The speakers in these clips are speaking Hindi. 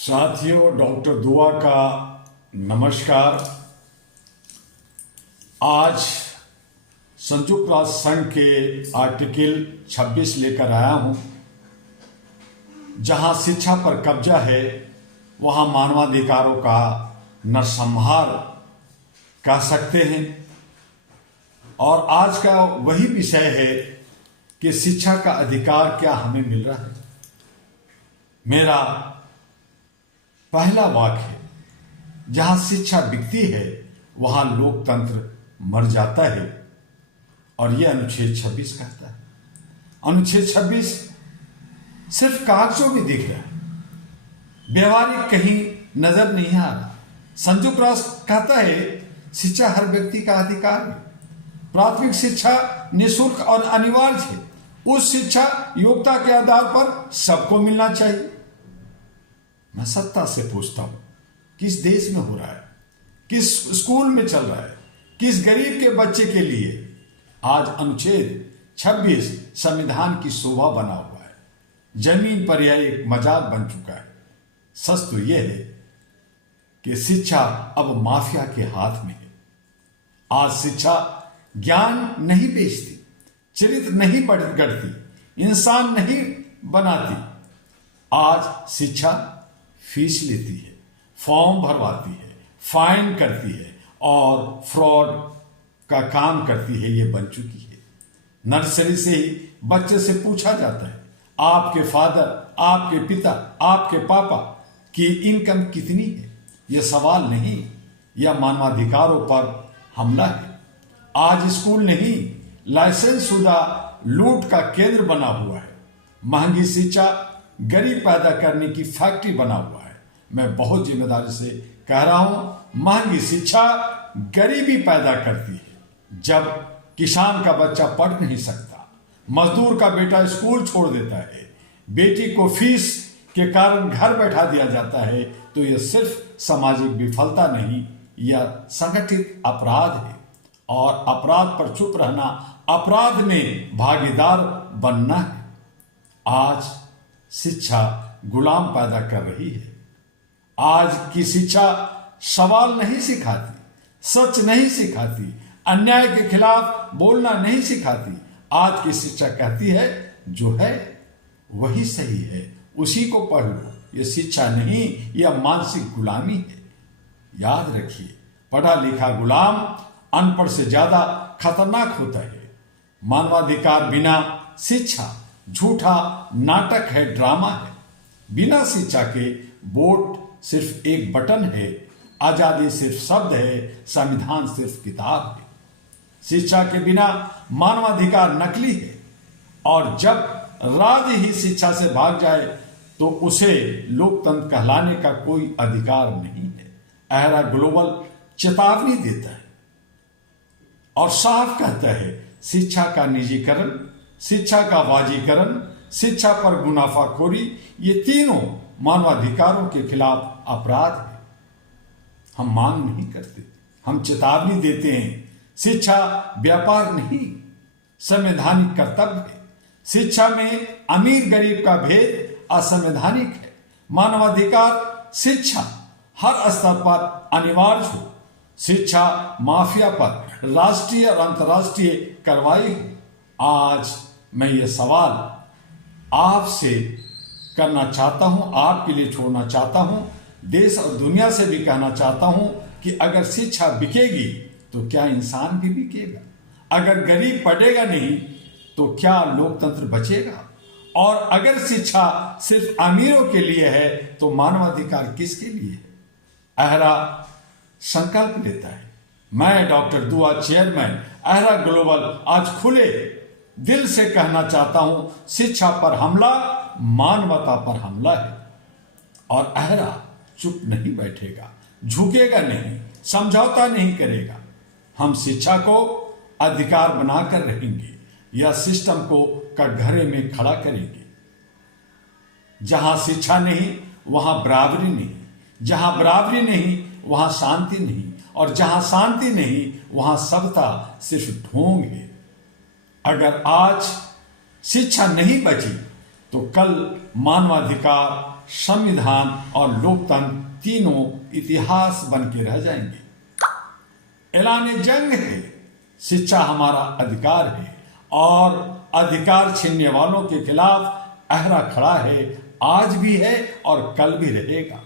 साथियों, डॉक्टर दुआ का नमस्कार। आज संयुक्त राष्ट्र संघ के आर्टिकल 26 लेकर आया हूं। जहां शिक्षा पर कब्जा है वहां मानवाधिकारों का नरसंहार कह सकते हैं। और आज का वही विषय है कि शिक्षा का अधिकार क्या हमें मिल रहा है। मेरा पहला वाक्य है, जहां शिक्षा बिकती है वहां लोकतंत्र मर जाता है। और यह अनुच्छेद 26 कहता है। अनुच्छेद 26 सिर्फ कागजों में दिख रहा है, व्यवहारिक कहीं नजर नहीं आ रहा। संयुक्त राष्ट्र कहता है शिक्षा हर व्यक्ति का अधिकार है। प्राथमिक शिक्षा निःशुल्क और अनिवार्य है। उस शिक्षा योग्यता के आधार पर सबको मिलना चाहिए। मैं सत्ता से पूछता हूं, किस देश में हो रहा है, किस स्कूल में चल रहा है, किस गरीब के बच्चे के लिए आज अनुच्छेद 26 संविधान की शोभा बना हुआ है। जमीन पर यह एक मजाक बन चुका है। सच तो यह है कि शिक्षा अब माफिया के हाथ में है। आज शिक्षा ज्ञान नहीं बेचती, चरित्र नहीं गढ़ती, इंसान नहीं बनाती। आज शिक्षा फीस लेती है, फॉर्म भरवाती है, फाइन करती है और फ्रॉड का काम करती है। ये बन चुकी है। नर्सरी से ही बच्चे से पूछा जाता है, आपके फादर, आपके पिता, आपके पापा की इनकम कितनी है। यह सवाल नहीं, यह मानवाधिकारों पर हमला है। आज स्कूल नहीं, लाइसेंस शुदा लूट का केंद्र बना हुआ है। महंगी शिक्षा गरीब पैदा करने की फैक्ट्री बना हुआ है। मैं बहुत जिम्मेदारी से कह रहा हूं, महंगी शिक्षा गरीबी पैदा करती है। जब किसान का बच्चा पढ़ नहीं सकता, मजदूर का बेटा स्कूल छोड़ देता है, बेटी को फीस के कारण घर बैठा दिया जाता है, तो यह सिर्फ सामाजिक विफलता नहीं, यह संगठित अपराध है। और अपराध पर चुप रहना अपराध में भागीदार बनना है। आज शिक्षा गुलाम पैदा कर रही है। आज की शिक्षा सवाल नहीं सिखाती, सच नहीं सिखाती, अन्याय के खिलाफ बोलना नहीं सिखाती। आज की शिक्षा कहती है जो है वही सही है, उसी को पढ़ लो। यह शिक्षा नहीं, यह मानसिक गुलामी है। याद रखिए, पढ़ा लिखा गुलाम अनपढ़ से ज्यादा खतरनाक होता है। मानवाधिकार बिना शिक्षा झूठा नाटक है, ड्रामा है। बिना शिक्षा के वोट सिर्फ एक बटन है, आजादी सिर्फ शब्द है, संविधान सिर्फ किताब है। शिक्षा के बिना मानवाधिकार नकली है। और जब राज्य ही शिक्षा से भाग जाए तो उसे लोकतंत्र कहलाने का कोई अधिकार नहीं है। अहरा ग्लोबल चेतावनी देता है और साफ कहता है, शिक्षा का निजीकरण, शिक्षा का वाजीकरण, शिक्षा पर मुनाफाखोरी, ये तीनों मानवाधिकारों के खिलाफ अपराध है। हम मांग नहीं करते, हम चेतावनी देते हैं। शिक्षा व्यापार नहीं, संवैधानिक कर्तव्य है। शिक्षा में अमीर गरीब का भेद असंवैधानिक है। मानवाधिकार शिक्षा हर स्तर पर अनिवार्य हो। शिक्षा माफिया पर राष्ट्रीय और अंतर्राष्ट्रीय कार्रवाई हो। आज मैं ये सवाल आपसे करना चाहता हूं, आपके लिए छोड़ना चाहता हूं, देश और दुनिया से भी कहना चाहता हूं कि अगर शिक्षा बिकेगी तो क्या इंसान भी बिकेगा? अगर गरीब पढ़ेगा नहीं तो क्या लोकतंत्र बचेगा? और अगर शिक्षा सिर्फ अमीरों के लिए है तो मानवाधिकार किसके लिए है? अहरा संकल्प लेता है। मैं डॉक्टर दुआ, चेयरमैन अहरा ग्लोबल, आज खुले दिल से कहना चाहता हूं, शिक्षा पर हमला मानवता पर हमला है। और अहरा चुप नहीं बैठेगा, झुकेगा नहीं, समझौता नहीं करेगा। हम शिक्षा को अधिकार बनाकर रहेंगे, या सिस्टम को कटघरे में खड़ा करेंगे। जहां शिक्षा नहीं वहां बराबरी नहीं, जहां बराबरी नहीं वहां शांति नहीं, और जहां शांति नहीं वहां सबता सिर्फ ढोंग है। अगर आज शिक्षा नहीं बची तो कल मानवाधिकार संविधान और लोकतंत्र तीनों इतिहास बन के रह जाएंगे। ऐलान जंग है, शिक्षा हमारा अधिकार है और अधिकार छीनने वालों के खिलाफ अहरा खड़ा है, आज भी है और कल भी रहेगा।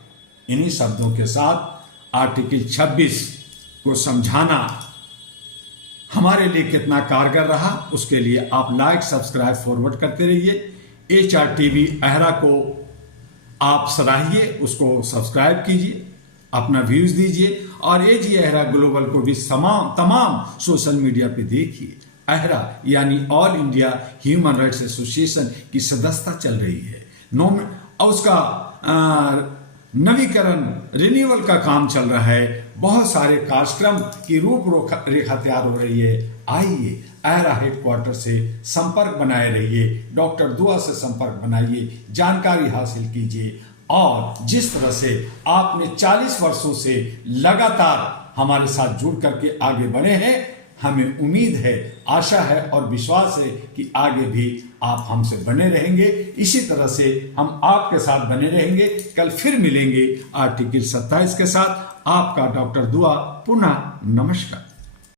इन्हीं शब्दों के साथ आर्टिकल 26 को समझाना हमारे लिए कितना कारगर रहा, उसके लिए आप लाइक, सब्सक्राइब, फॉरवर्ड करते रहिए। HRTV अहरा को आप सराहिए, उसको सब्सक्राइब कीजिए, अपना व्यूज दीजिए और AG अहरा ग्लोबल को भी तमाम सोशल मीडिया पे देखिए। अहरा यानी all India human rights association की सदस्यता चल रही है, और उसका नवीकरण रिन्यूअल का काम चल रहा है। बहुत सारे कार्यक्रम की रूपरेखा तैयार हो रही है। आइए अहरा हेडक्वार्टर से संपर्क बनाए रहिए, डॉक्टर दुआ से संपर्क बनाइए, जानकारी हासिल कीजिए। और जिस तरह से आपने 40 वर्षों से लगातार हमारे साथ जुड़ करके आगे बढ़े हैं, हमें उम्मीद है, आशा है और विश्वास है कि आगे भी आप हमसे बने रहेंगे। इसी तरह से हम आपके साथ बने रहेंगे। कल फिर मिलेंगे आर्टिकल 27 के साथ। आपका डॉक्टर दुआ, पुनः नमस्कार।